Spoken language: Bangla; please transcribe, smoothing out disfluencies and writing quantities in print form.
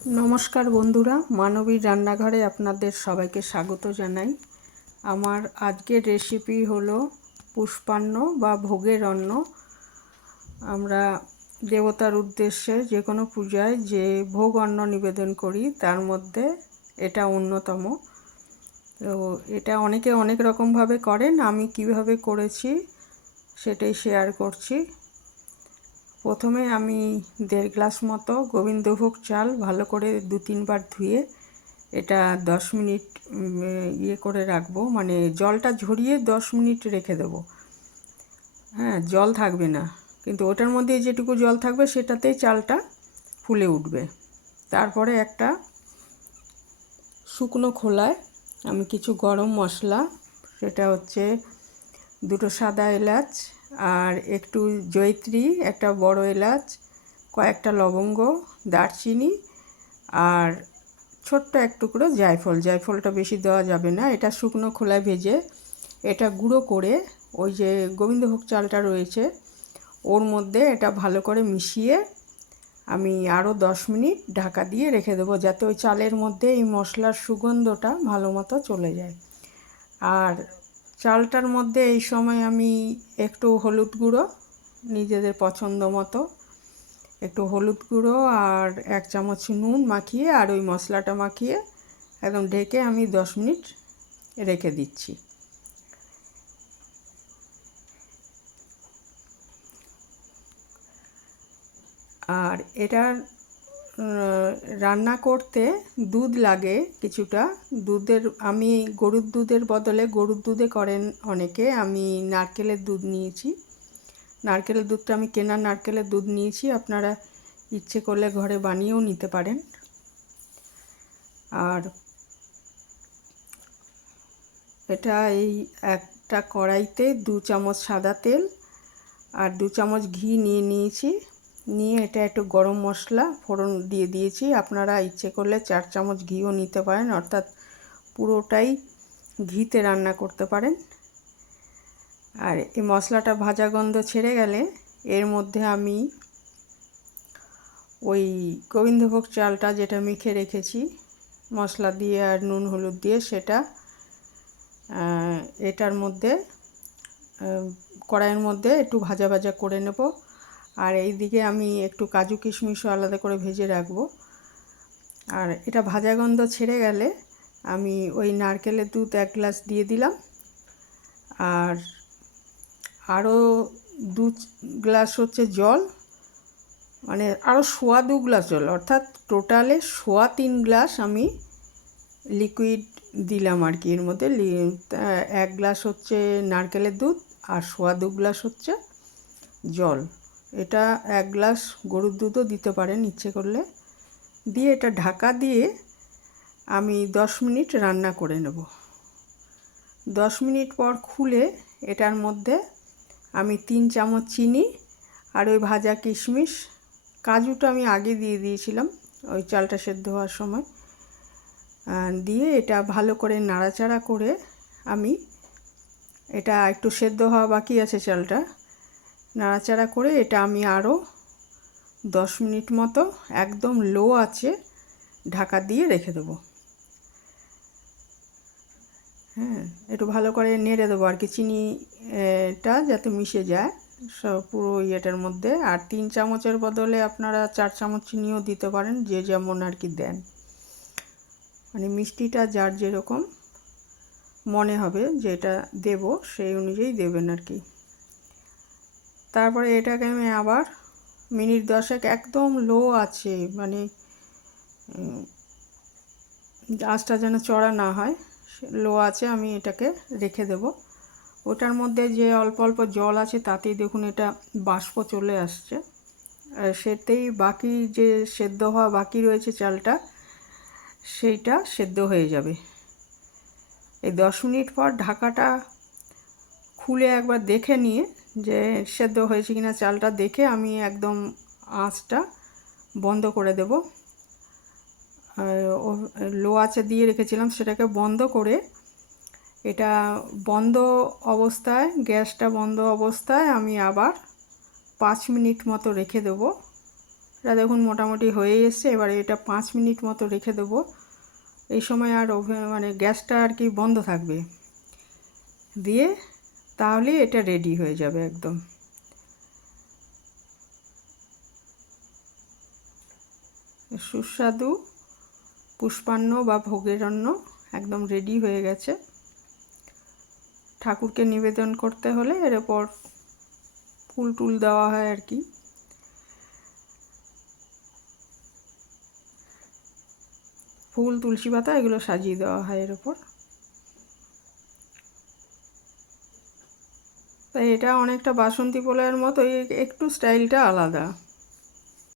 নমস্কার বন্ধুরা, মানবীর রান্নাঘরে আপনাদের সবাইকে স্বাগত জানাই। আমার আজকের রেসিপি হলো পুষ্পান্ন বা ভোগের অন্ন। আমরা দেবতার উদ্দেশ্যে যে কোনো পূজায় যে ভোগ অন্ন নিবেদন করি তার মধ্যে এটা অন্যতম। তো এটা অনেকে অনেক রকমভাবে করেন, আমি কিভাবে করেছি সেটাই শেয়ার করছি। প্রথমে আমি 1.5 গ্লাস মতো গোবিন্দভোগ চাল ভালো করে 2-3 বার ধুয়ে এটা 10 মিনিট করে রাখবো, মানে জলটা ঝরিয়ে 10 মিনিট রেখে দেবো। হ্যাঁ, জল থাকবে না, কিন্তু ওটার মধ্যে যেটুকু জল থাকবে সেটাতেই চালটা ফুলে উঠবে। তারপরে একটা শুকনো খোলায় আমি কিছু গরম মশলা, সেটা হচ্ছে 2টো সাদা এলাচ আর একটু জয়িত্রী, একটা বড় এলাচ, কয়েকটা লবঙ্গ, দারচিনি আর ছোট্ট এক টুকরো জায়ফল। জায়ফলটা বেশি দেওয়া যাবে না। এটা শুকনো খোলায় ভেজে এটা গুঁড়ো করে ওই যে গোবিন্দভোগ চালটা রয়েছে ওর মধ্যে এটা ভালো করে মিশিয়ে আমি আরও 10 মিনিট ঢাকা দিয়ে রেখে দেবো, যাতে ওই চালের মধ্যে এই মশলার সুগন্ধটা ভালো মতো চলে যায়। আর চালটার মধ্যে এই সময় আমি একটু হলুদ গুঁড়ো, নিজেদের পছন্দ মতো একটু হলুদ গুঁড়ো আর 1 চামচ নুন মাখিয়ে আর ওই মশলাটা মাখিয়ে একদম ঢেকে আমি 10 মিনিট রেখে দিচ্ছি। আর এটার রান্না করতে দুধ লাগে কিছুটা। দুধের আমি গরুর দুধের বদলে গরুর দুধে করেন অনেকে, আমি নারকেলের দুধ নিয়েছি। নারকেলের দুধটা আমি কেনা নারকেলের দুধ নিয়েছি, আপনারা ইচ্ছে করলে ঘরে বানিয়েও নিতে পারেন। আর এটা এই একটা কড়াইতে 2 চামচ সাদা তেল আর 2 চামচ ঘি নিয়েছি। নিয়ে এটা একটু গরম মশলা ফোড়ন দিয়ে দিয়েছি। আপনারা ইচ্ছে করলে 4 চামচ ঘিও নিতে পারেন, অর্থাৎ পুরোটাই ঘিতে রান্না করতে পারেন। আর এই মশলাটা ভাজা গন্ধ ছেড়ে গেলে এর মধ্যে আমি ওই গোবিন্দভোগ চালটা যেটা মেখে রেখেছি মশলা দিয়ে আর নুন হলুদ দিয়ে, সেটা এটার মধ্যে কড়াইয়ের মধ্যে একটু ভাজা ভাজা করে নেব। আর এই দিকে আমি একটু কাজু কিশমিশও আলাদা করে ভেজে রাখবো। আর এটা ভাজা গন্ধ ছেড়ে গেলে আমি ওই নারকেলের দুধ 1 গ্লাস দিয়ে দিলাম। আর আরও 2 গ্লাস হচ্ছে জল, মানে আরও 1.25 গ্লাস জল, অর্থাৎ টোটালে 3.25 গ্লাস আমি লিকুইড দিলাম আর কি। এর মধ্যে 1 গ্লাস হচ্ছে নারকেলের দুধ আর 2.25 গ্লাস হচ্ছে জল। এটা 1 গ্লাস গরুর দুধও দিতে পারেন ইচ্ছে করলে। দিয়ে এটা ঢাকা দিয়ে আমি 10 মিনিট রান্না করে নেব। 10 মিনিট পর খুলে এটার মধ্যে আমি 3 চামচ চিনি আর ওই ভাজা কিশমিশ, কাজুটা আমি আগে দিয়ে দিয়েছিলাম ওই চালটা সেদ্ধ হওয়ার সময়, দিয়ে এটা ভালো করে নাড়াচাড়া করে আমি, এটা একটু সেদ্ধ হওয়া বাকি আছে চালটা, নাড়াচাড়া করে এটা আমি আরও 10 মিনিট মতো একদম লো আঁচে ঢাকা দিয়ে রেখে দেবো। হ্যাঁ, একটু ভালো করে নেড়ে দেবো আর কি, চিনিটা যাতে মিশে যায় সব পুরো ইয়েটার মধ্যে। আর 3 চামচের বদলে আপনারা 4 চামচ চিনিও দিতে পারেন, যে যেমন আর কি দেন, মানে মিষ্টিটা যার যেরকম মনে হবে যেটা দেব সেই অনুযায়ী দেবেন আর কি। তারপরে এটাকে আমি আবার মিনিট 10 একদম লো আছে, মানে আঁচটা যেন চড়া না হয়, লো আছে আমি এটাকে রেখে দেব। ওটার মধ্যে যে অল্প অল্প জল আছে তাতেই দেখুন এটা বাষ্প চলে আসছে, আর সেটাই বাকি যে সেদ্ধ হওয়া বাকি রয়েছে চালটা, সেইটা সেদ্ধ হয়ে যাবে। এই 10 মিনিট পর ঢাকাটা খুলে একবার দেখে নিয়ে যে সেদ্ধ হয়েছে কিনা চালটা দেখে আমি একদম আঁচটা বন্ধ করে দেব। লো আঁচে দিয়ে রেখেছিলাম সেটাকে বন্ধ করে, এটা বন্ধ অবস্থায়, গ্যাসটা বন্ধ অবস্থায় আমি আবার 5 মিনিট মতো রেখে দেবো। এটা দেখুন মোটামুটি হয়ে এসছে। এবারে এটা 5 মিনিট মতো রেখে দেবো। এই সময় আর মানে গ্যাসটা আর কি বন্ধ থাকবে, দিয়ে তাহলে এটা রেডি হয়ে যাবে একদম। সুস্বাদু পুষ্পান্ন বা ভোগের অন্ন একদম রেডি হয়ে গেছে। ঠাকুরকে নিবেদন করতে হলে এর ওপর ফুল টুল দেওয়া হয় আর কি। ফুল, তুলসী পাতা এগুলো সাজিয়ে দেওয়া হয় এর ওপর। তাই এটা অনেকটা বাসন্তী পোলাওয়ের মতো, একটু স্টাইলটা আলাদা।